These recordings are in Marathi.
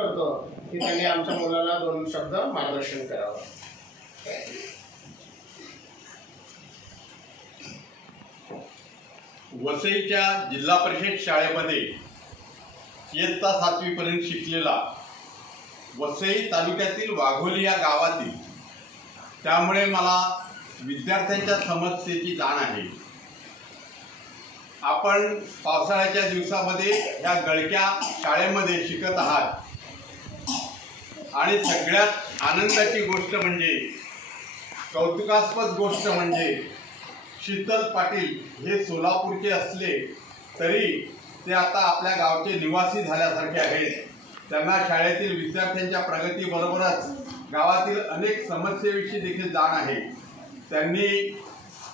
करतो की त्यांनी आमच्या मुलाला 2 शब्द मार्गदर्शन करावं। वसईच्या जिल्हा परिषद शाळेमध्ये इयत्ता 7वी पर्यंत शिकलेला, वसई तालुक्यातील वाघोली या गावातील, त्यामुळे मला विद्यार्थ्यांच्या समस्येची जाण आहे। आपण पावसाळ्याच्या दिवसामध्ये या गळक्या शाळेमध्ये शिकत आहात आणि सगळ्यात आनंदाची गोष्ट म्हणजे, कौतुकास्पद गोष्ट म्हणजे, शीतल पाटील हे सोलापूरचे असले तरी ते आता आपल्या गावचे निवासी झाल्यासारखे आहेत। त्यांना शाळेतील विद्यार्थ्यांच्या प्रगतीबरोबरच गावातील अनेक समस्येविषयी देखील जाण आहे। त्यांनी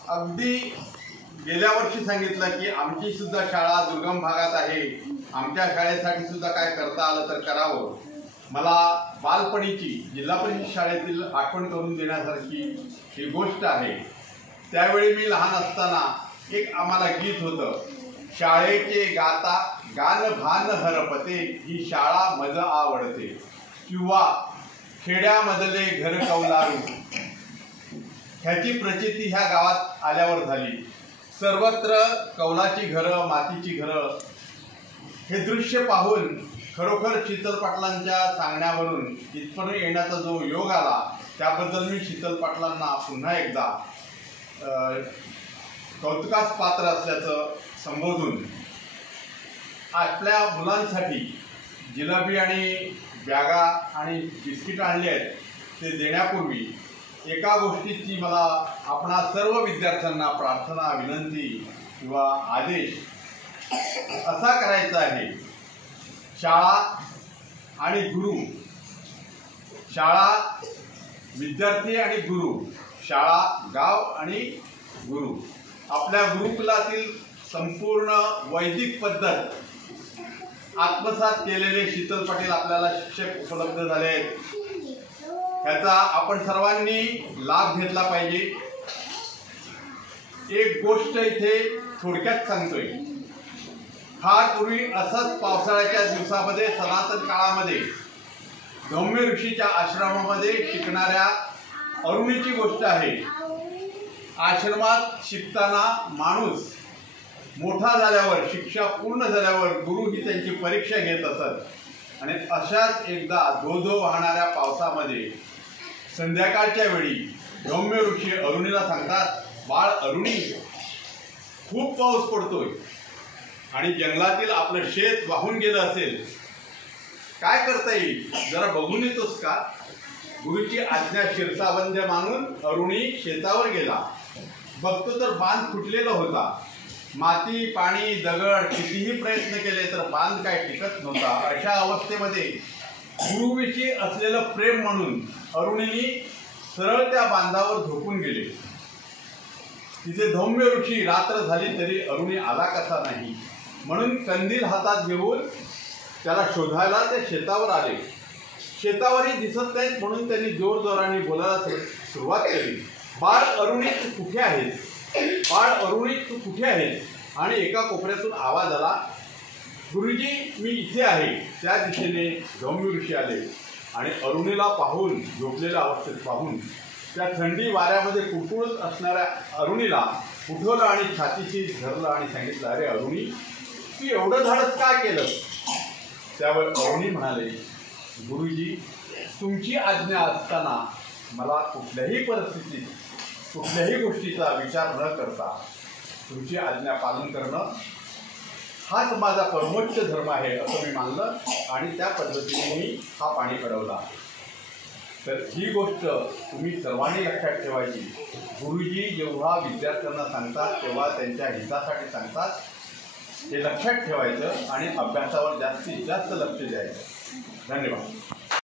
अगदी गेल्या वर्षी सांगितलं की आमची सुद्धा शाळा दुर्गम भागात आहे, आमच्या शाळेसाठी सुद्धा काय करता आलं तर करावं। मला बालपणीची जिल्हा परिषद शाळेतील आठवण करून देण्यासारखी ही गोष्ट आहे। त्यावेळी मी लहान असताना एक आम्हाला गीत होतं, शाळेचे गाता गान भान हरपते, ही शाळा मज आवडते, किंवा खेड्यामधले घर कौलारू। ह्याची प्रचिती ह्या गावात आल्यावर झाली। सर्वत्र कौलाची घरं, मातीची घरं, हे दृश्य पाहून खरोखर शीतल पाटलांच्या सांगण्यावरून इथपर्यंत येण्याचा जो योग आला, त्याबद्दल मी शीतल पाटलांना पुन्हा एकदा कौतुकास पात्र असल्याचं संबोधून आपल्या मुलांसाठी जिलेबी आणि बॅगा आणि बिस्किट आणले आहेत ते देण्यापूर्वी एका गोष्टीची मला आपणा सर्व विद्यार्थ्यांना प्रार्थना, विनंती किंवा आदेश असा करायचा आहे। शाळा आणि गुरु, शाळा विद्यार्थी आणि गुरु, शाळा गाव आणि गुरु, आपल्या गुरुकुलातील संपूर्ण वैदिक पद्धत आत्मसात केलेले शीतल पाटील आपल्याला शिक्षक उपलब्ध झाले आहेत। ह्याचा आपण सर्वांनी लाभ घेतला पाहिजे। एक गोष्ट इथे थोडक्यात सांगतोय, फार पूर्वी असंच पावसाळ्याच्या दिवसामध्ये सनातन काळामध्ये धौम्य ऋषीच्या आश्रमामध्ये शिकणाऱ्या अरुणीची गोष्ट आहे। आश्रमात शिकताना माणूस मोठा झाल्यावर, शिक्षा पूर्ण झाल्यावर गुरु ही त्यांची परीक्षा घेत असत आणि अशाच एकदा धो वाहणाऱ्या पावसामध्ये संध्याकाळच्या वेळी धौम्य ऋषी अरुणीला सांगतात, बाळ अरुणी, खूप पाऊस पडतोय आणि जंगलातील आपलं शेत वाहून गेलं असेल, काय करता येईल, जरा बघून येतोस का? गुरुची आज्ञा शिरसाबंद मानून अरुणी शेतावर गेला। बघतो तर बांध फुटलेला होता। माती, पाणी, दगड कितीही प्रयत्न केले तर बांध काय टिकत नव्हता। अशा अवस्थेमध्ये गुरुविषयी असलेलं प्रेम म्हणून अरुणीने सरळ त्या बांधावर झोपून गेले। तिचे धौम्य ऋषी रात्र झाली तरी अरुणी आला कसा नाही म्हणून कंदील हातात घेऊन त्याला शोधायला ते शेतावर आले। शेतावरही दिसत नाहीत म्हणून त्यांनी जोरजोराने बोलायला सुरुवात केली, बाळ अरुणी तू कुठे आहेस, बाळ अरुणी तू कुठे आहेस? आणि एका कोपऱ्यातून आवाज आला, गुरुजी मी इथे आहे। त्या दिशेने धौम्य ऋषी आले आणि अरुणीला पाहून, झोपलेल्या अवस्थेत पाहून, त्या थंडी वाऱ्यामध्ये कुडकुडत असणाऱ्या अरुणीला उठवलं आणि छातीशी धरलं आणि सांगितलं, अरे अरुणी, तू एवढं धाडस का केलं? त्यावर अरुणी म्हणाले, गुरुजी तुमची आज्ञा असताना मला कुठल्याही परिस्थितीत कुठल्याही गोष्टीचा विचार न करता तुमची आज्ञा पालन करणं हाच माझा परमोच्च धर्म आहे असं मी मानलं आणि त्या पद्धतीने मी हा पाणी कडवला। तर ही गोष्ट तुम्ही सर्वांनी लक्षात ठेवायची। गुरुजी जेव्हा विद्यार्थ्यांना सांगतात तेव्हा त्यांच्या हितासाठी सांगतात, हे लक्षात ठेवायचं आणि अभ्यासावर जास्तीत जास्त लक्ष द्यायचं। धन्यवाद।